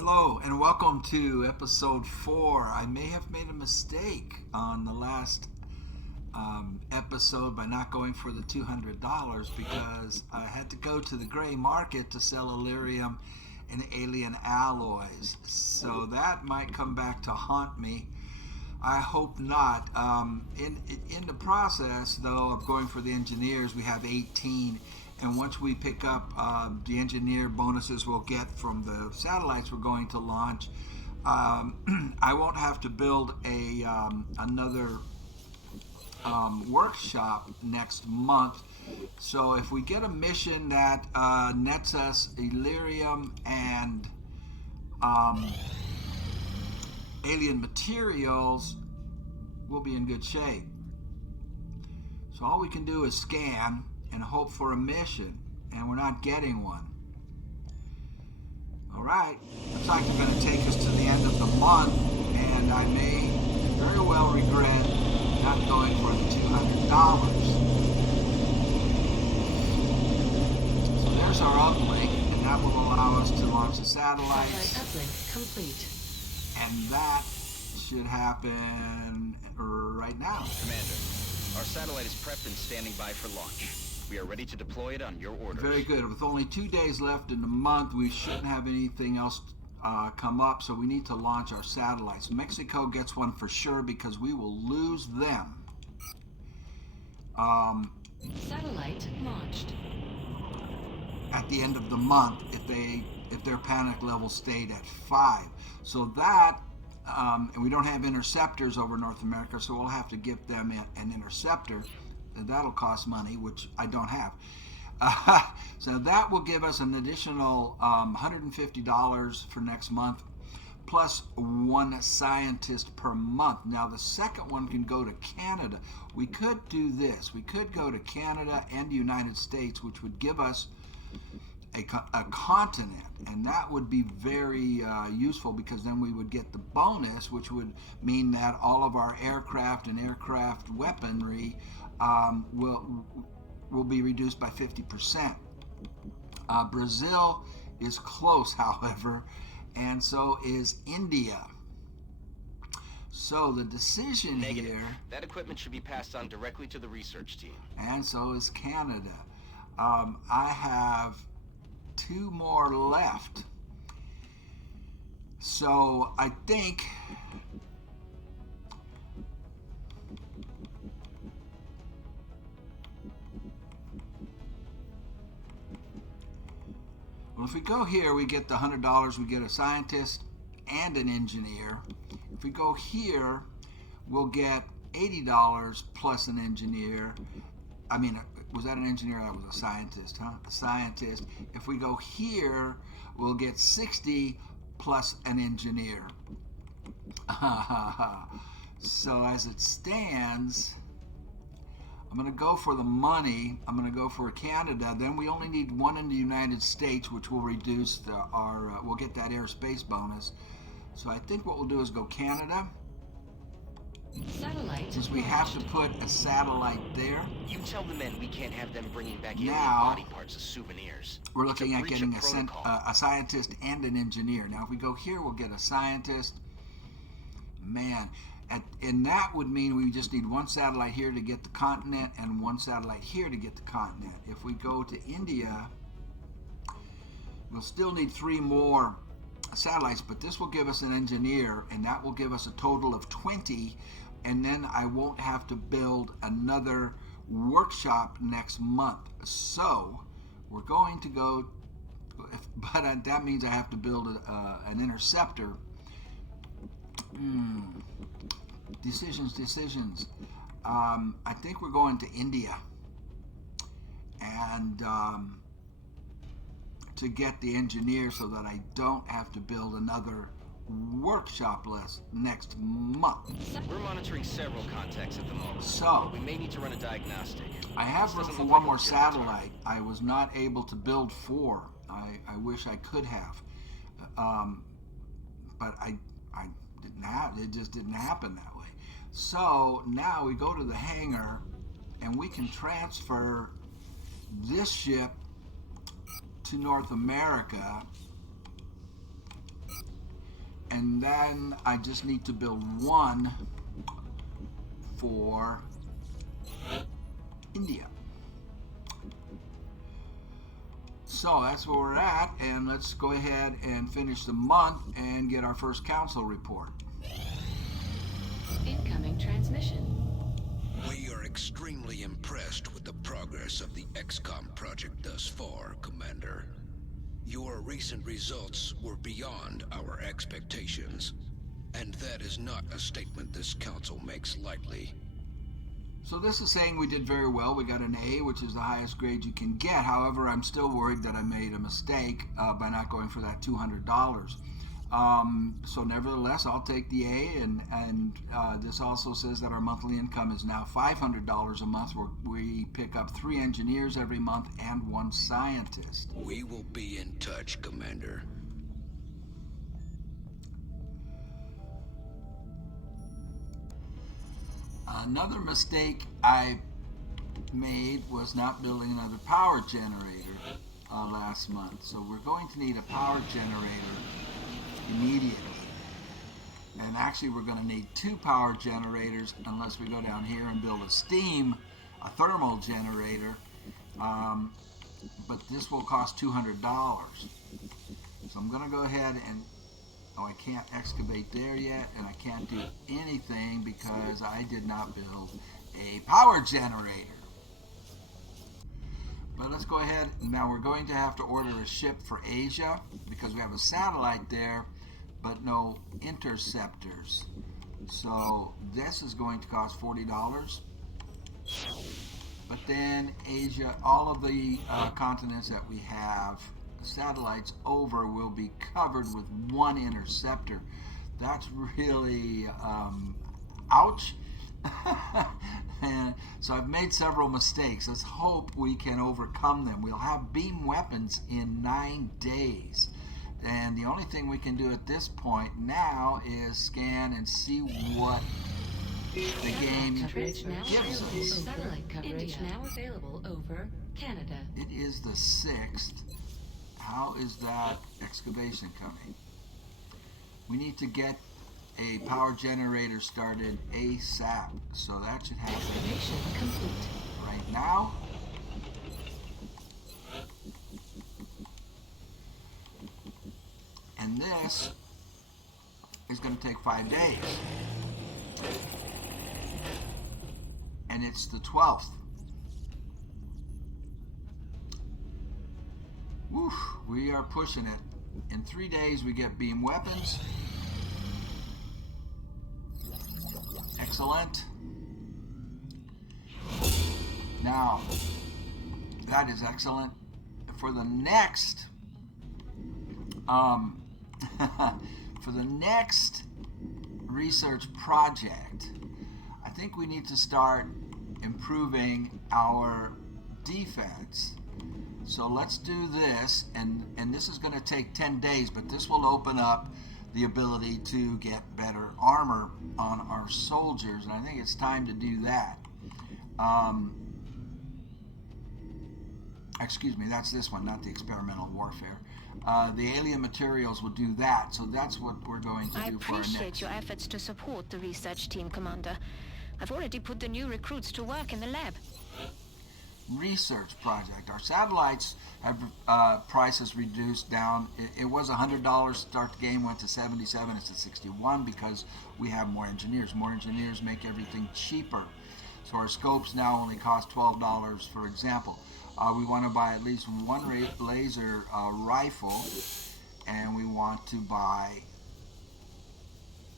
Hello and welcome to episode 4. I may have made a mistake on the last episode by not going for the $200 because I had to go to the gray market to sell Illyrium and alien alloys. So that might come back to haunt me. I hope not. In the process, though, of going for the engineers, we have 18. And once we pick up the engineer bonuses we'll get from the satellites we're going to launch, I won't have to build another workshop next month. So if we get a mission that nets us Illyrium and alien materials, we'll be in good shape. So all we can do is scan and hope for a mission, and we're not getting one. Alright, looks like they're going to take us to the end of the month, and I may very well regret not going for the $200. So there's our uplink, and that will allow us to launch the satellites. Satellite uplink complete. And that should happen right now. Commander, our satellite is prepped and standing by for launch. We are ready to deploy it on your orders. Very good. With only 2 days left in the month, we shouldn't have anything else come up, so we need to launch our satellites. Mexico gets one for sure because we will lose them. Satellite launched. At the end of the month, if their panic level stayed at 5. So that, and we don't have interceptors over North America, so we'll have to give them an interceptor. That'll cost money, which I don't have. So that will give us an additional $150 for next month, plus one scientist per month. Now the second one can go to Canada. We could do this. We could go to Canada and the United States, which would give us a continent, and that would be very useful because then we would get the bonus, which would mean that all of our aircraft and aircraft weaponry will be reduced by 50%. Brazil is close, however, and so is India. So the decision Negative. here, That equipment should be passed on directly to the research team. and so is Canada. I have 2 more left. So I think if we go here, we get the $100, we get a scientist and an engineer. If we go here, we'll get $80 plus an engineer. I mean, was that an engineer? That was a scientist, huh? A scientist. If we go here, we'll get 60 plus an engineer. So as it stands, I'm going to go for the money. I'm going to go for Canada. Then we only need one in the United States, which will reduce we'll get that airspace bonus. So I think what we'll do is go Canada. Satellite Since we have to put a satellite there, You tell the men we can't have them bringing back alien Now, body parts as souvenirs. we're It's looking at breach getting of protocol. a scientist and an engineer. Now if we go here, we'll get a scientist. Man, and that would mean we just need one satellite here to get the continent and one satellite here to get the continent. If we go to India, we'll still need 3 more satellites, but this will give us an engineer, and that will give us a total of 20, and then I won't have to build another workshop next month. So we're going to go, but that means I have to build an interceptor. Decisions. I think we're going to India, and to get the engineer so that I don't have to build another workshop list next month. We're monitoring several contacts at the moment. So We may need to run a diagnostic. I have This room doesn't for look one like a more legitimate target. satellite. I was not able to build 4. I wish I could have, but I didn't have. It just didn't happen that way. So now we go to the hangar, and we can transfer this ship to North America And then I just need to build one for India. So that's where we're at, and let's go ahead and finish the month and get our first council report. Incoming transmission. We are extremely impressed with the progress of the XCOM project thus far, Commander. Your recent results were beyond our expectations, and that is not a statement this council makes lightly. So this is saying we did very well. We got an A, which is the highest grade you can get. However, I'm still worried that I made a mistake by not going for that $200. So nevertheless, I'll take the A, and this also says that our monthly income is now $500 a month, where we pick up 3 engineers every month and 1 scientist. We will be in touch, Commander. Another mistake I made was not building another power generator last month. So we're going to need a power generator immediately. And actually we're going to need 2 power generators unless we go down here and build a thermal generator. But this will cost $200. So I'm going to go ahead and, I can't excavate there yet, and I can't do anything because I did not build a power generator. But let's go ahead. Now we're going to have to order a ship for Asia because we have a satellite there, but no interceptors. So this is going to cost $40. But then Asia, all of the continents that we have satellites over will be covered with 1 interceptor. That's really ouch. And so I've made several mistakes. Let's hope we can overcome them. We'll have beam weapons in 9 days, and the only thing we can do at this point now is scan and see what the game gives us. Satellite coverage now available over Canada. It is the 6th. How is that excavation coming? We need to get a power generator started ASAP, so that should happen Excavation complete. right now. And this is going to take 5 days. And it's the 12th. Woo, we are pushing it. In 3 days we get beam weapons. Excellent. Now, that is excellent. For the next for the next research project, I think we need to start improving our defense. So let's do this, and this is going to take 10 days, but this will open up the ability to get better armor on our soldiers, and I think it's time to do that. Excuse me, that's this one, not the experimental warfare. The alien materials will do that, so that's what we're going to do for our next. I appreciate your efforts to support the research team, Commander. I've already put the new recruits to work in the lab. Research project. Our satellites have prices reduced down. It was $100 to start the game, went to 77. It's at 61 because we have more engineers. More engineers make everything cheaper. So our scopes now only cost $12, for example. We want to buy at least 1 laser rifle, and we want to buy,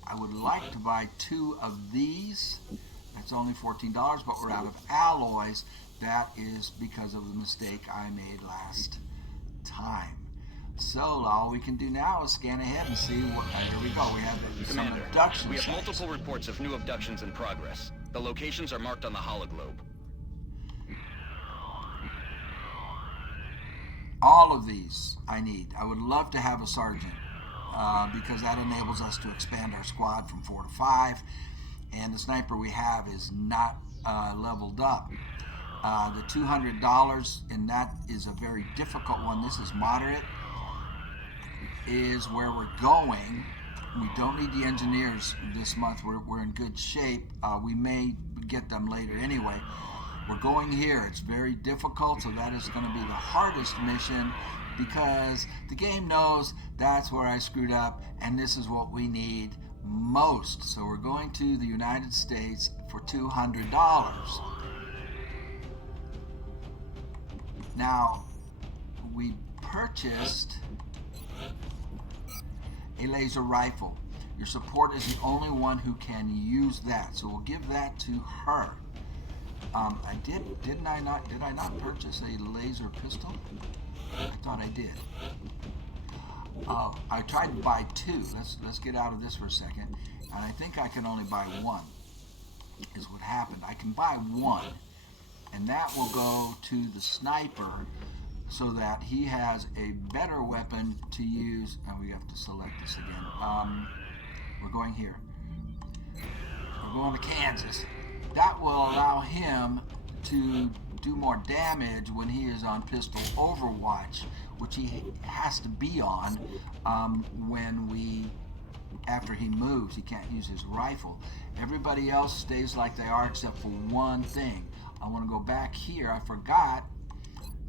I would like to buy 2 of these. That's only $14, but we're out of alloys. That is because of the mistake I made last time. So all we can do now is scan ahead and see what. Here we go. We have some Commander, abduction we have sites. multiple reports of new abductions in progress. The locations are marked on the hologlobe. All of these I need. I would love to have a sergeant because that enables us to expand our squad from 4 to 5, and the sniper we have is not leveled up. The $200, and that is a very difficult one. This is moderate, is where we're going. We don't need the engineers this month. We're in good shape. We may get them later anyway. We're going here. It's very difficult, so that is going to be the hardest mission because the game knows that's where I screwed up, and this is what we need most. So we're going to the United States for $200. Now, we purchased a laser rifle. Your support is the only one who can use that, so we'll give that to her. Did I not purchase a laser pistol? I thought I did. Oh, I tried to buy two. Let's get out of this for a second. And I think I can only buy one, is what happened. I can buy one, and that will go to the sniper so that he has a better weapon to use. And we have to select this again. We're going here. We're going to Kansas. That will allow him to do more damage when he is on pistol overwatch, which he has to be on after he moves. He can't use his rifle. Everybody else stays like they are except for one thing. I want to go back here. I forgot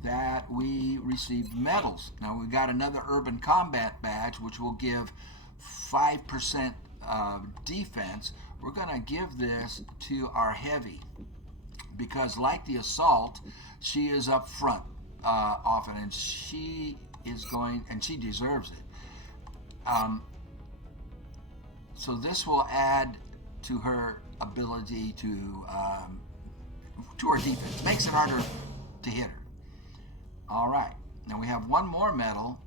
that we received medals. Now we got another urban combat badge, which will give 5% defense. We're going to give this to our heavy because, like the assault, she is up front often, and she deserves it. So this will add to her ability to her defense. Makes it harder to hit her. All right. Now we have one more medal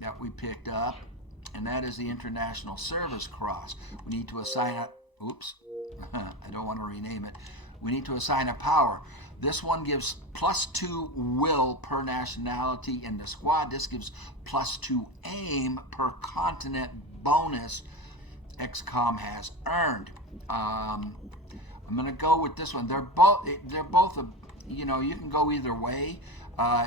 that we picked up, and that is the International Service Cross. We need to assign a... Oops. I don't want to rename it. We need to assign a power. This one gives +2 will per nationality in the squad. This gives +2 aim per continent bonus XCOM has earned. I'm going to go with this one. They're both you can go either way.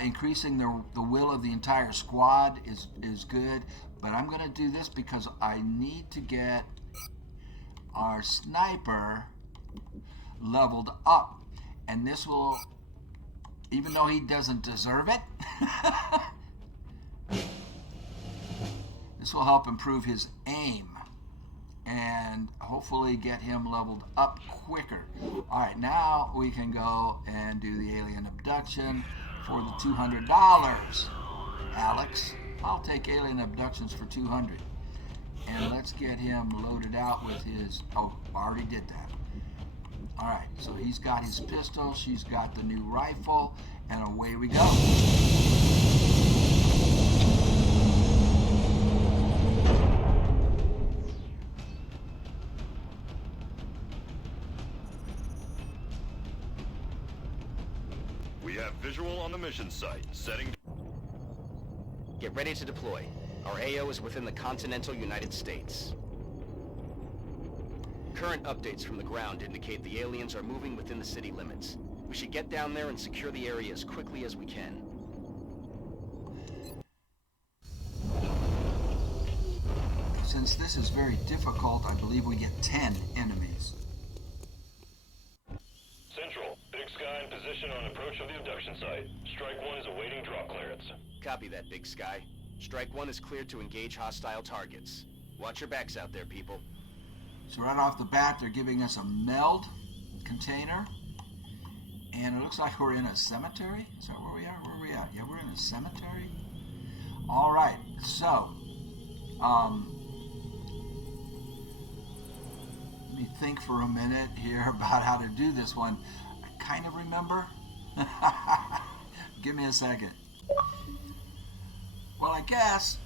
Increasing the will of the entire squad is good, but I'm going to do this because I need to get our sniper leveled up, and this will, even though he doesn't deserve it, this will help improve his aim and hopefully get him leveled up quicker. All right, now we can go and do the alien abduction for the $200. Alex, I'll take alien abductions for 200. And let's get him loaded out with his... Oh, I already did that. All right, so he's got his pistol, she's got the new rifle, and away we go. We have visual on the mission site. Setting... Get ready to deploy. Our AO is within the continental United States. Current updates from the ground indicate the aliens are moving within the city limits. We should get down there and secure the area as quickly as we can. Since this is very difficult, I believe we get 10 enemies. Central, Big Sky in position on approach of the abduction site. Strike 1 is awaiting drop clearance. Copy that, Big Sky. Strike 1 is cleared to engage hostile targets. Watch your backs out there, people. So right off the bat, they're giving us a meld container. And it looks like we're in a cemetery. Is that where we are? Where are we at? Yeah, we're in a cemetery. All right, so let me think for a minute here about how to do this one. I kind of remember. Give me a second. Well, I guess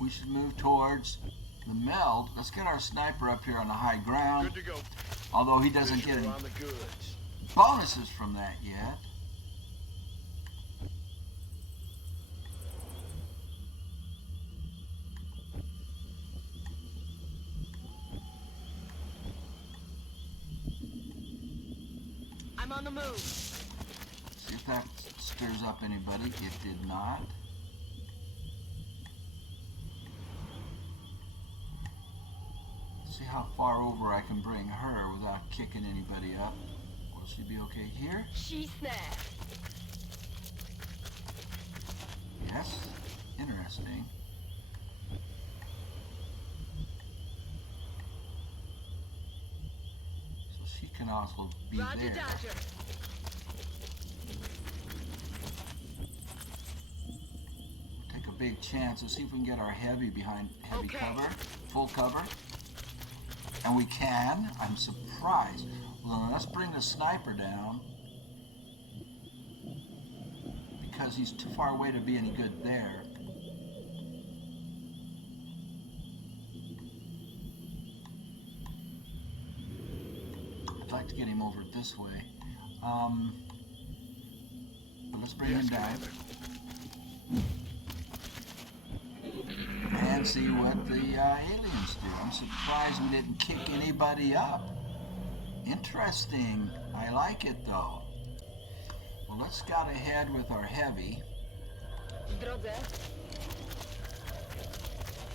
we should move towards the meld. Let's get our sniper up here on the high ground. Good to go. Although he doesn't get any on the goods. bonuses from that yet. I'm on the move. See if that stirs up anybody. It did not. See how far over I can bring her without kicking anybody up. Will she be okay here? She's there. Yes. Interesting. So she can also be Roger, there. Dodger. Take a big chance. Let's see if we can get our heavy behind heavy Okay. cover, full cover. And we can. I'm surprised. Well, then let's bring the sniper down. Because he's too far away to be any good there. I'd like to get him over this way. But let's bring him down. And see what the aliens do. I'm surprised we didn't kick anybody up. Interesting. I like it though. Well, let's scout ahead with our heavy.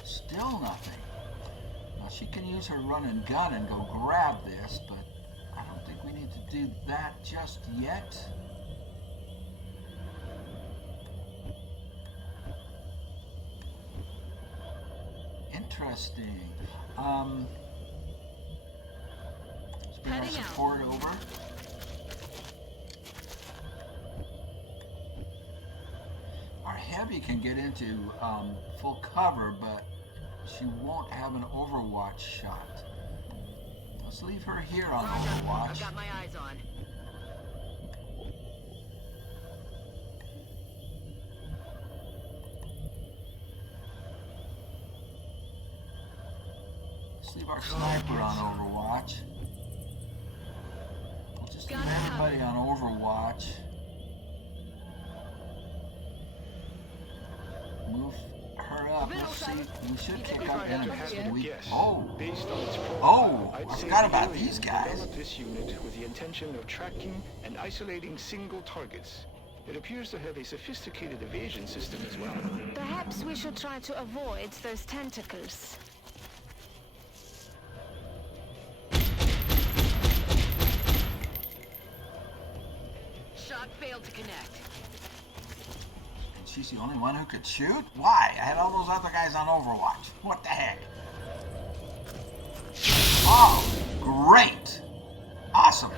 Still nothing. Now she can use her run and gun and go grab this, but I don't think we need to do that just yet. Interesting. Let's bring our support over. Our heavy can get into full cover, but she won't have an overwatch shot. Let's leave her here on overwatch. I've got my eyes on. Let's leave our sniper on overwatch. We'll just leave everybody on overwatch. Move her up. Let's see. We should kick up enemies. Oh, I forgot about these guys. Developed this unit with the intention of tracking and isolating single targets. It appears to have a sophisticated evasion system as well. Perhaps we should try to avoid those tentacles. Shot failed to connect. And she's the only one who could shoot? Why? I had all those other guys on overwatch. What the heck? Oh, great. Awesome.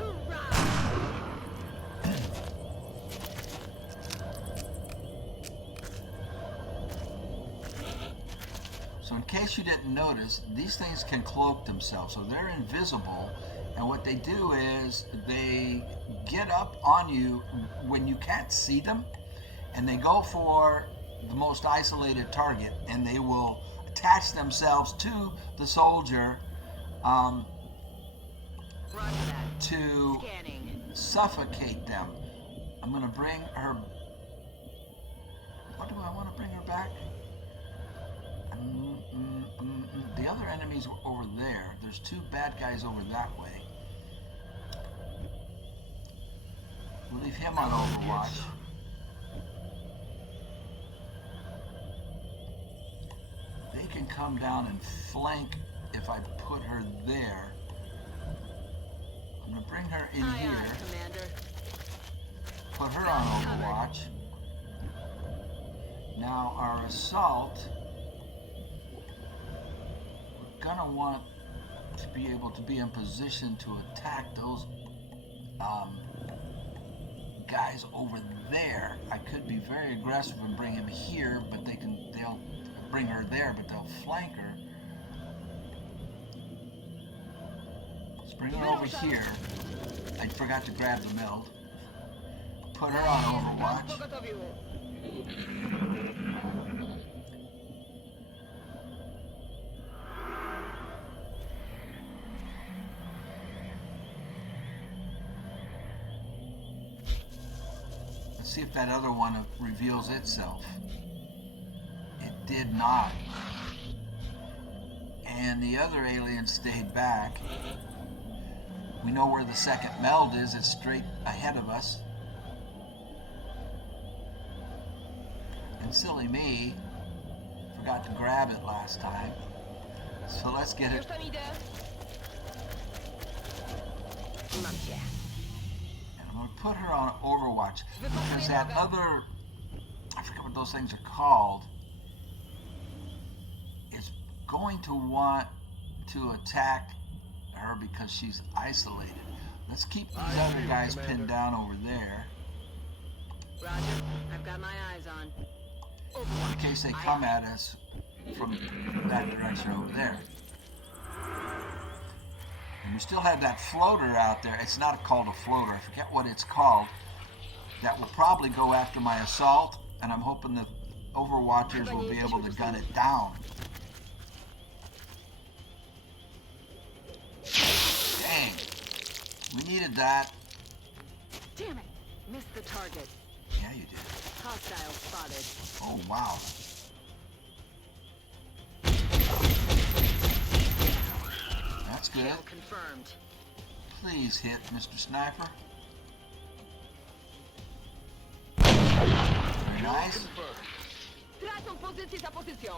So in case you didn't notice, these things can cloak themselves. So they're invisible. And what they do is they get up on you when you can't see them. And they go for the most isolated target. And they will attach themselves to the soldier to suffocate them. I'm going to bring her... What do I want to bring her back? The other enemies are over there. There's two bad guys over that way. We'll leave him on overwatch. They can come down and flank if I put her there. I'm going to bring her in here. Put her on overwatch. Now our assault, we're going to want to be able to be in position to attack those guys over there. I could be very aggressive and bring him here, but they'll bring her there, but they'll flank her. Let's bring her over here. I forgot to grab the meld. Put her on overwatch. Let's see if that other one reveals itself. It did not. And the other alien stayed back. We know where the second meld is. It's straight ahead of us. And silly me, forgot to grab it last time. So let's get it. Już tam idę. Mam cię. And I'm going to put her on Overwatch because that other, I forget what those things are called, is going to want to attack her because she's isolated. Let's keep these other guys pinned down over there. Roger. I've got my eyes on. In case they come at us from that direction over there. And we still have that floater out there. It's not called a floater. I forget what it's called. That will probably go after my assault. And I'm hoping the Overwatchers will be able to gun it down. Dang. We needed that. Damn it. Missed the target. Yeah, you did. Hostile spotted. Oh, wow. That's good. Kill confirmed. Please hit, Mr. Sniper. Very nice. Tracą pozycję za pozycją.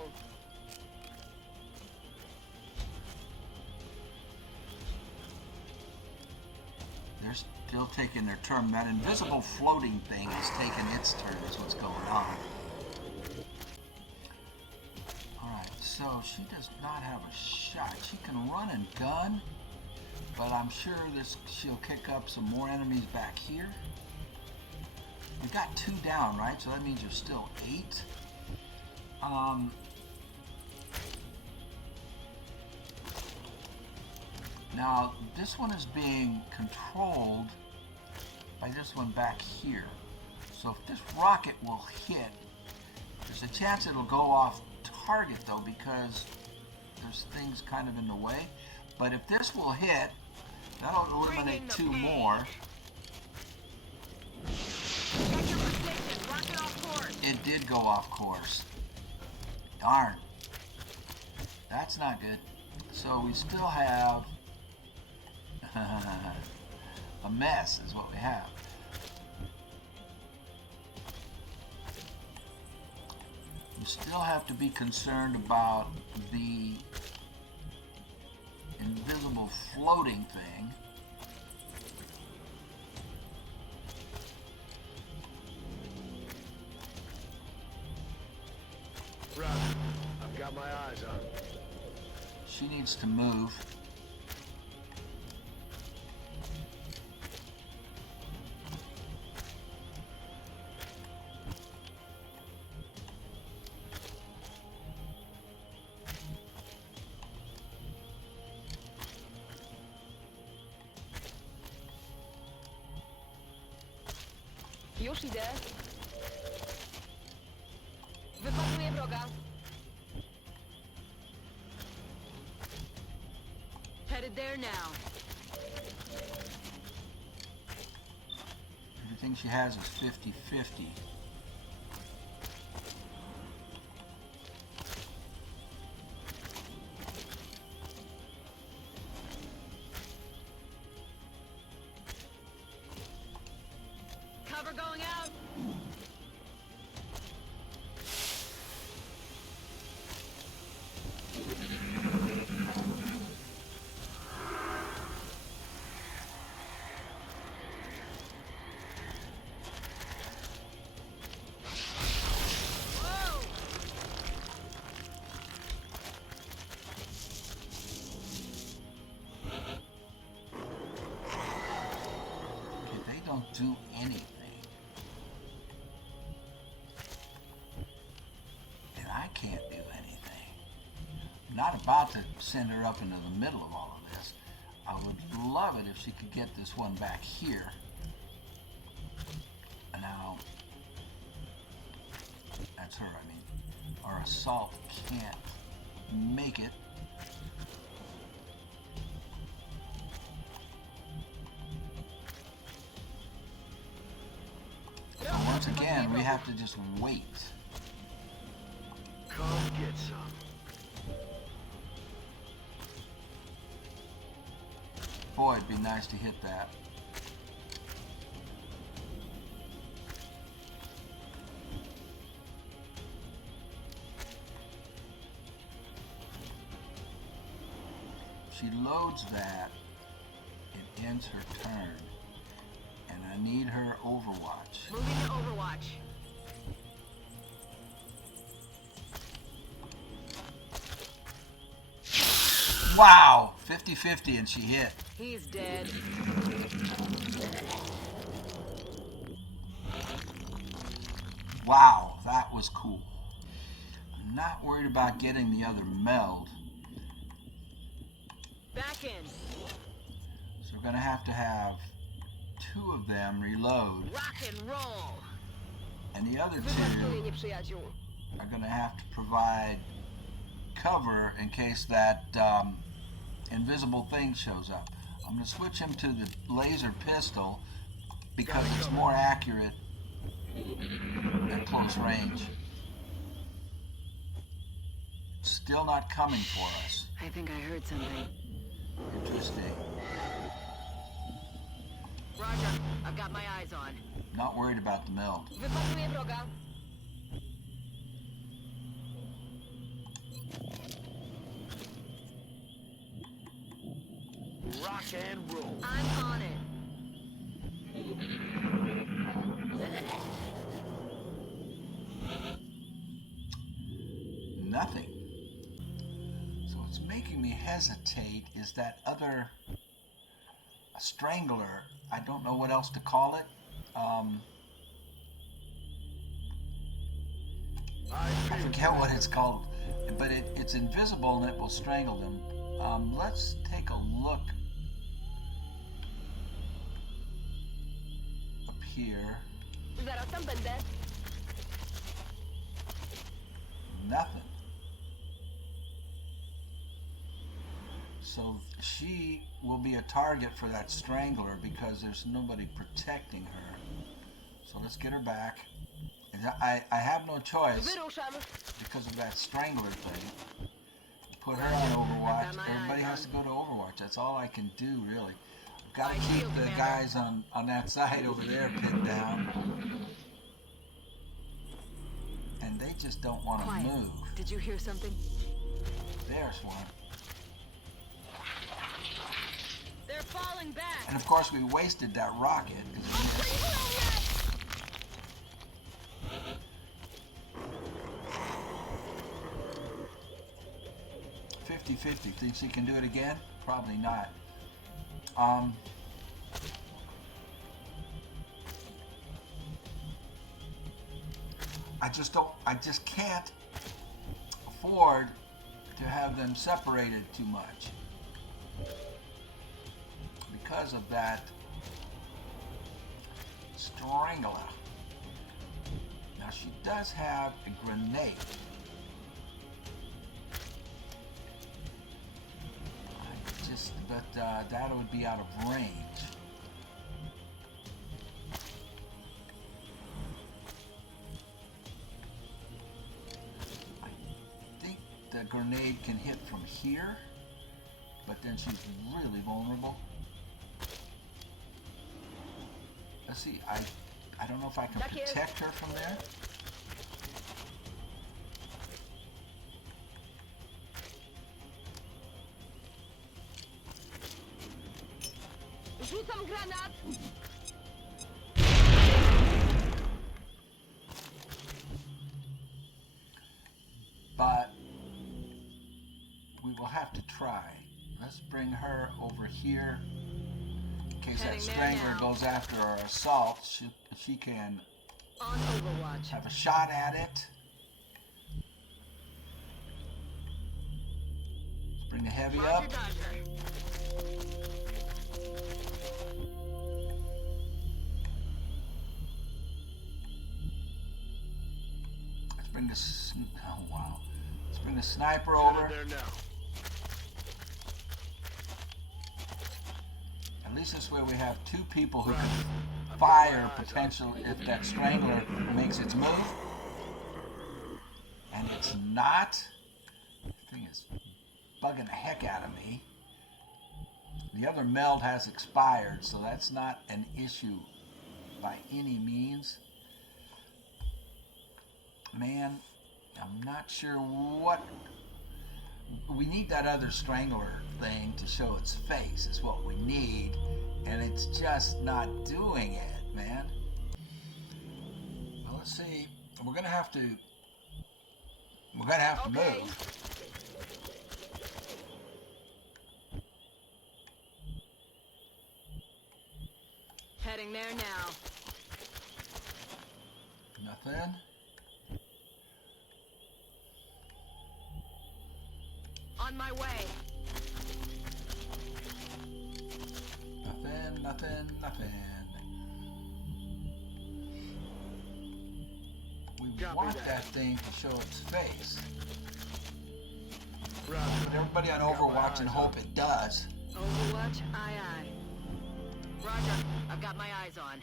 They're still taking their turn. That invisible floating thing is taking its turn, is what's going on. Alright, so she does not have a shot. She can run and gun, but I'm sure she'll kick up some more enemies back here. We got 2 down, right? So that means there's still 8. Now, this one is being controlled by this one back here. So if this rocket will hit, there's a chance it'll go off target though, because there's things kind of in the way. But if this will hit, that'll eliminate 2 more. It did go off course. Darn. That's not good. So we still have a mess is what we have. We still have to be concerned about the invisible floating thing. Roger. I've got my eyes on. She needs to move. Już idę. Wypatruję wroga. Headed there now. Everything she has is 50-50. Cover going out. Okay, they don't do anything. And I can't do anything. I'm not about to send her up into the middle of all of this. I would love it if she could get this one back here. Now, that's her, I mean. Our assault can't make it. So once again, we have to just wait. Come get some. Boy, it'd be nice to hit that. she loads that, it ends her turn. And I need her Overwatch. Moving to Overwatch. Wow! 50-50 and she hit. He's dead. Wow, that was cool. I'm not worried about getting the other meld. Back in. So we're going to have 2 of them reload. Rock and roll. And the other 2 are going to have to provide cover in case that invisible thing shows up. I'm going to switch him to the laser pistol because it's more accurate at close range. Still not coming for us. I think I heard something. Interesting. Roger. I've got my eyes on. Not worried about the meld. Wypatruję wroga. Rock and roll. I'm on it. Nothing. So what's making me hesitate is that other strangler. I don't know what else to call it. I forget what it's called, but it's invisible and it will strangle them. Let's take a look up here. Nothing. So she will be a target for that strangler because there's nobody protecting her. So let's get her back. And I have no choice because of that strangler thing. Put her on Overwatch. Everybody has to go to Overwatch. That's all I can do, really. I've got to keep the guys on that side over there pinned down. And they just don't want to move. Did you hear something? There's one. They're falling back. And of course we wasted that rocket. 50-50. Think she can do it again? Probably not. I just can't afford to have them separated too much because of that strangler. Now she does have a grenade. But that would be out of range. I think the grenade can hit from here, but then she's really vulnerable. Let's see, I don't know if I can protect her from there. Rzucam granat! But we will have to try. Let's bring her over here. In case that strangler goes after our assault, she can On Overwatch. have a shot at it. Let's bring the heavy up. Bring the Let's bring the sniper over. There now. At least this way we have 2 people who can fire potentially if that strangler makes its move. And it's not. The thing is bugging the heck out of me. The other meld has expired, so that's not an issue by any means. Man, I'm not sure what we need that other strangler thing to show its face is what we need, and it's just not doing it, man. Well, let's see. We're gonna have to move. Heading there now. Nothing. On my way. Nothing. We want that thing to show its face. Put everybody on Overwatch and hope it does. Overwatch, aye. Roger, I've got my eyes on.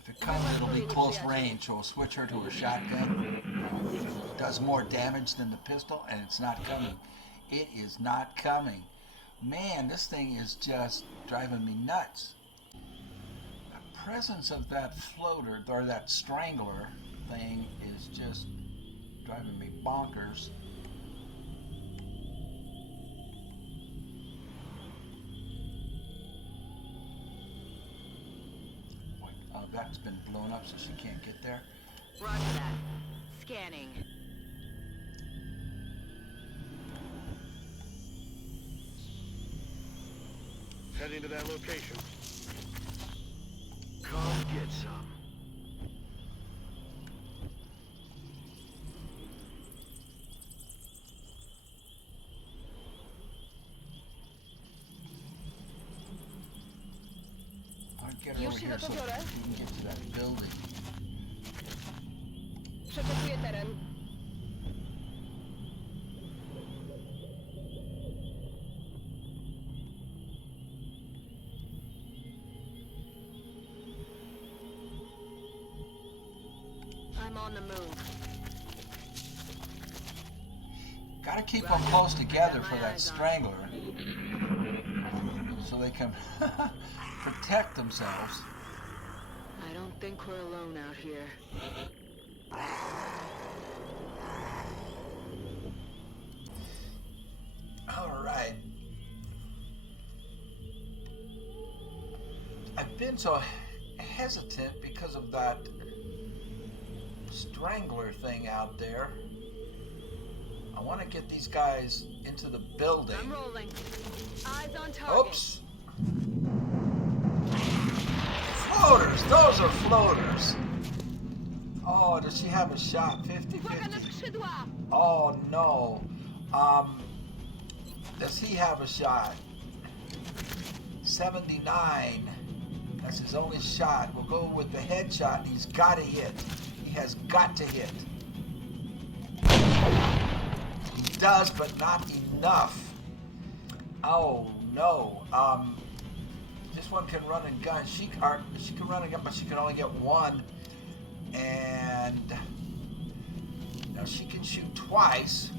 If it comes, it'll be close range, so we'll switch her to a shotgun. Does more damage than the pistol, and it's not coming. It is not coming. Man, this thing is just driving me nuts. The presence of that floater, or that strangler thing, is just driving me bonkers. Oh, that's been blown up so she can't get there. Roger that. Scanning. Heading to that location. Come get some. Get her over here so we can get to that building. Przeczekuję teren. I'm on the move. Gotta keep them close together for that strangler, so they can protect themselves. I don't think we're alone out here. All right. I've been so hesitant because of that strangler thing out there. I want to get these guys into the building. I'm rolling. Eyes on target. Oops. Floaters! Those are floaters! Oh, does she have a shot? 50-50. Oh, no. Does he have a shot? 79. That's his only shot. We'll go with the headshot. He's got to hit. He has got to hit. He does, but not enough. Oh, no. This one can run and gun. She can run and gun, but she can only get one. And now she can shoot twice.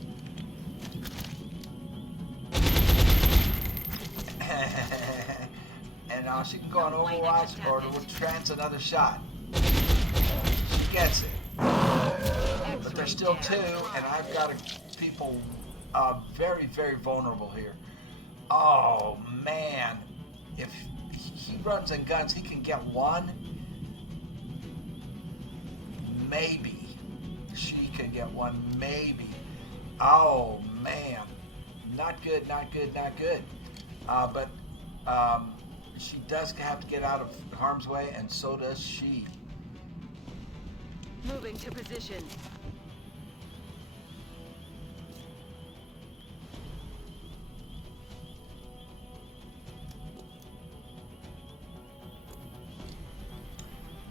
And now she can go on Overwatch or to trance another shot. She gets it. But there's still two, and I've got people very, very vulnerable here. Oh, man. If he runs and guns, he can get one. Maybe. She can get one, maybe. Oh, man. Not good, not good, not good. But she does have to get out of harm's way, and so does she. Moving to position.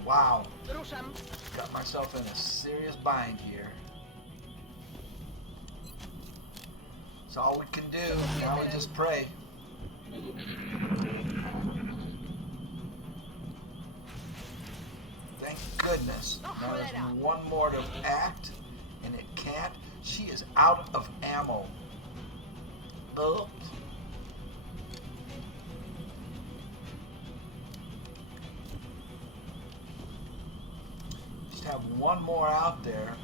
Wow. Ruszam. Got myself in a serious bind here. That's all we can do. Now we just pray. Thank goodness. Now there's one more to act, and it can't. She is out of ammo. Oops. Just have one more out there.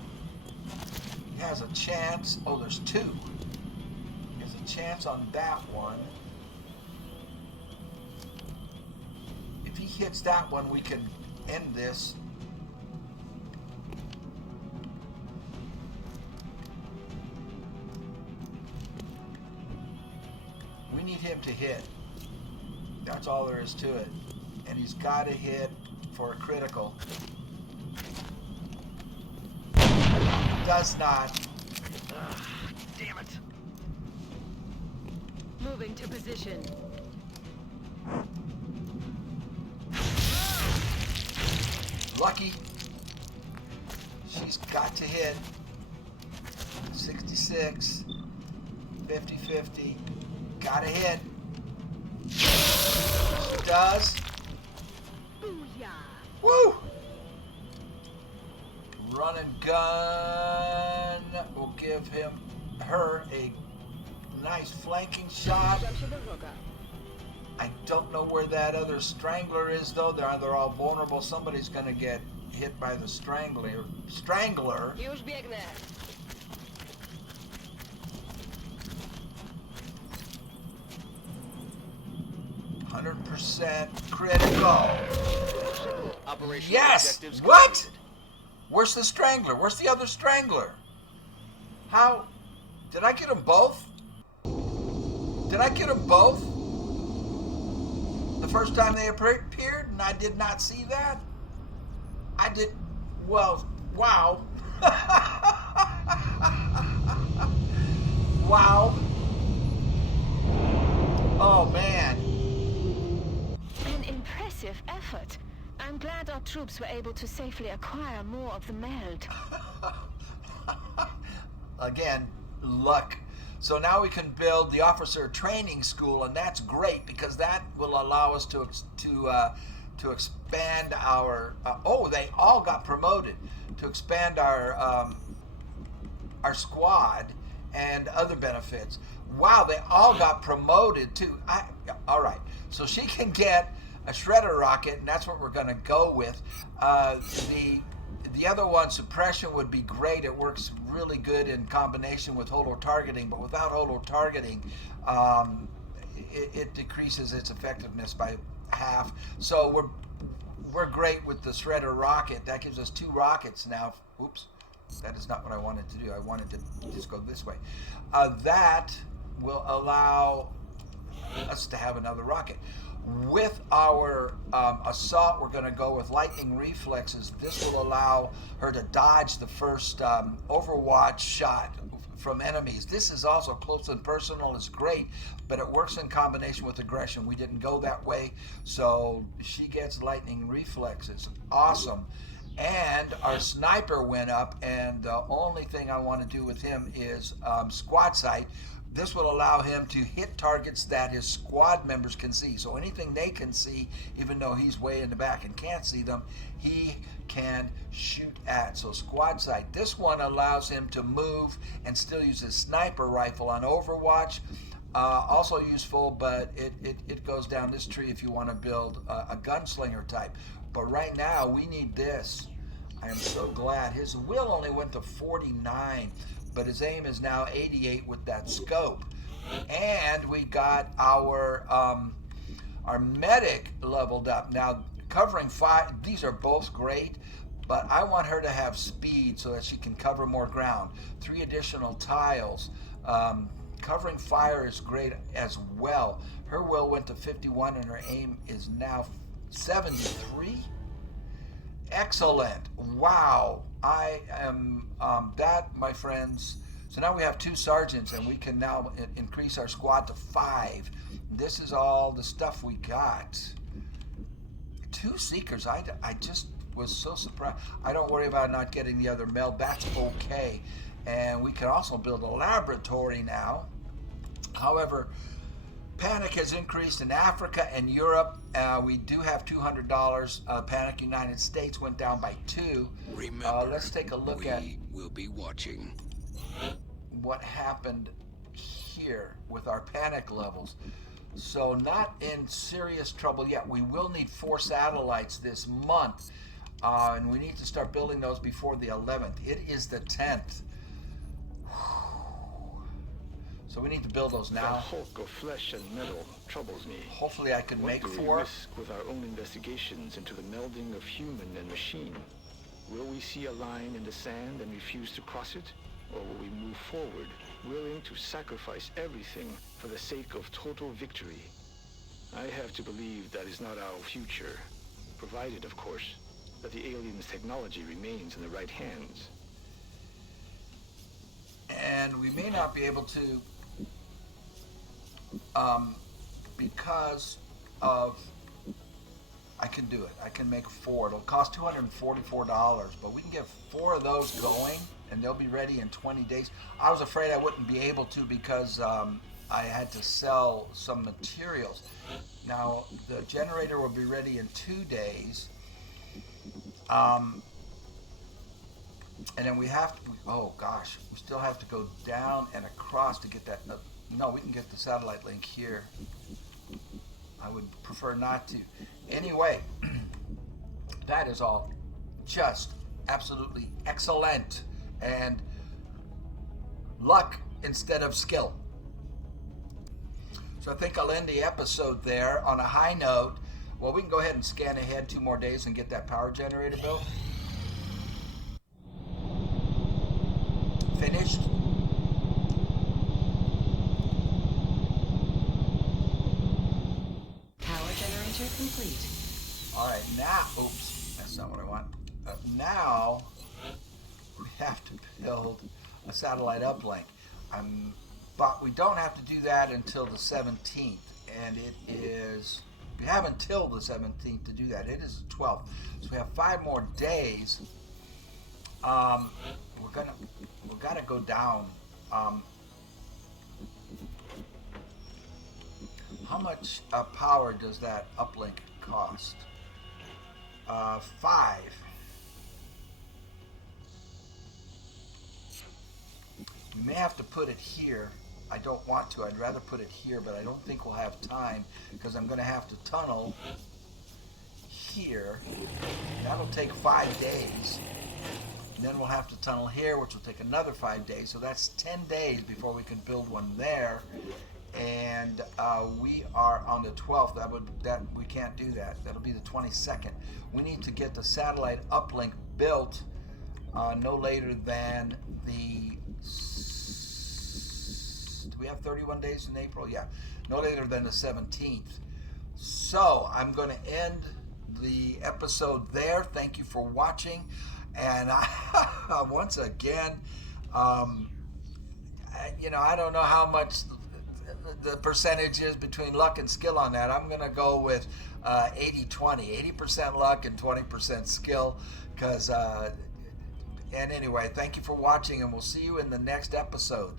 He has a chance. Oh, there's two. There's a chance on that one. If he hits that one, we can end this. We need him to hit. That's all there is to it. And he's got to hit for a critical. Does not. Damn it. Moving to position. Lucky. She's got to hit. 66. 50-50. Gotta hit. She does. Booyah! Woo! Run and gun will give her a nice flanking shot. I don't know where that other strangler is though. They're all vulnerable. Somebody's gonna get hit by the strangler. Już biegnę. %100% critical. Operational Yes! objectives What? completed. Where's the strangler? Where's the other strangler? How? Did I get them both? Did I get them both? The first time they appeared and I did not see that? I did. Well, wow. Wow. Oh, man. An impressive effort. I'm glad our troops were able to safely acquire more of the meld. Again, luck. So now we can build the officer training school, and that's great because that will allow us to expand our. They all got promoted to expand our squad and other benefits. Wow, they all got promoted too. All right, so she can get a shredder rocket, and that's what we're going to go with. The other one, suppression, would be great. It works really good in combination with holo targeting, but without holo targeting, it decreases its effectiveness by half. So we're great with the shredder rocket. That gives us 2 rockets now. Oops, that is not what I wanted to do. I wanted to just go this way. That will allow us to have another rocket. With our assault, we're going to go with lightning reflexes. This will allow her to dodge the first Overwatch shot from enemies. This is also close and personal. It's great, but it works in combination with aggression. We didn't go that way, so she gets lightning reflexes. Awesome. And our sniper went up, and the only thing I want to do with him is squad sight. This will allow him to hit targets that his squad members can see. So anything they can see, even though he's way in the back and can't see them, he can shoot at. So squad sight. This one allows him to move and still use his sniper rifle on Overwatch. Also useful, but it goes down this tree if you want to build a gunslinger type. But right now, we need this. I am so glad. His will only went to 49. But his aim is now 88 with that scope. And we got our medic leveled up. Now, covering 5, these are both great, but I want her to have speed so that she can cover more ground. 3 additional tiles. Covering fire is great as well. Her will went to 51 and her aim is now 73. Excellent. Wow. I am that, my friends. So now we have 2 sergeants, and we can now increase our squad to 5. This is all the stuff we got. 2 seekers. I just was so surprised. I don't worry about not getting the other meld. That's okay. And we can also build a laboratory now. However, panic has increased in Africa and Europe. We do have $200. Panic United States went down by 2. Remember, let's take a look at we'll be watching. what happened here with our panic levels. So not in serious trouble yet. We will need 4 satellites this month. And we need to start building those before the 11th. It is the 10th. So we need to build those That now. hulk of flesh and metal troubles me. Hopefully I can make What do we 4. risk with our own investigations into the melding of human and machine? Will we see a line in the sand and refuse to cross it? Or will we move forward, willing to sacrifice everything for the sake of total victory? I have to believe that is not our future, provided, of course, that the aliens' technology remains in the right hands. And we may not be able to, because of, I can do it. I can make 4. It'll cost $244, but we can get 4 of those going, and they'll be ready in 20 days. I was afraid I wouldn't be able to because I had to sell some materials. Now, the generator will be ready in 2 days. And then we have to, oh gosh, we still have to go down and across to get that. No, we can get the satellite link here. I would prefer not to. Anyway, that is all just absolutely excellent. And luck instead of skill. So I think I'll end the episode there on a high note. Well, we can go ahead and scan ahead 2 more days and get that power generator built. Finished. Power generator complete. All right, now, oops, that's not what I want. Now, we have to build a satellite uplink. But we don't have to do that until the 17th. And it is, we have until the 17th to do that. It is the 12th. So we have 5 more days. We're gonna go down. How much power does that uplink cost? 5. We may have to put it here. I don't want to. I'd rather put it here, but I don't think we'll have time because I'm going to have to tunnel here. That'll take 5 days. And then we'll have to tunnel here, which will take another 5 days. So that's 10 days before we can build one there. And we are on the 12th. We can't do that. That'll be the 22nd. We need to get the satellite uplink built no later than the. Do we have 31 days in April? Yeah, no later than the 17th. So I'm going to end the episode there. Thank you for watching. And once again, I don't know how much the percentage is between luck and skill on that. I'm going to go with 80-20, 80% luck and 20% skill. And anyway, thank you for watching, and we'll see you in the next episode.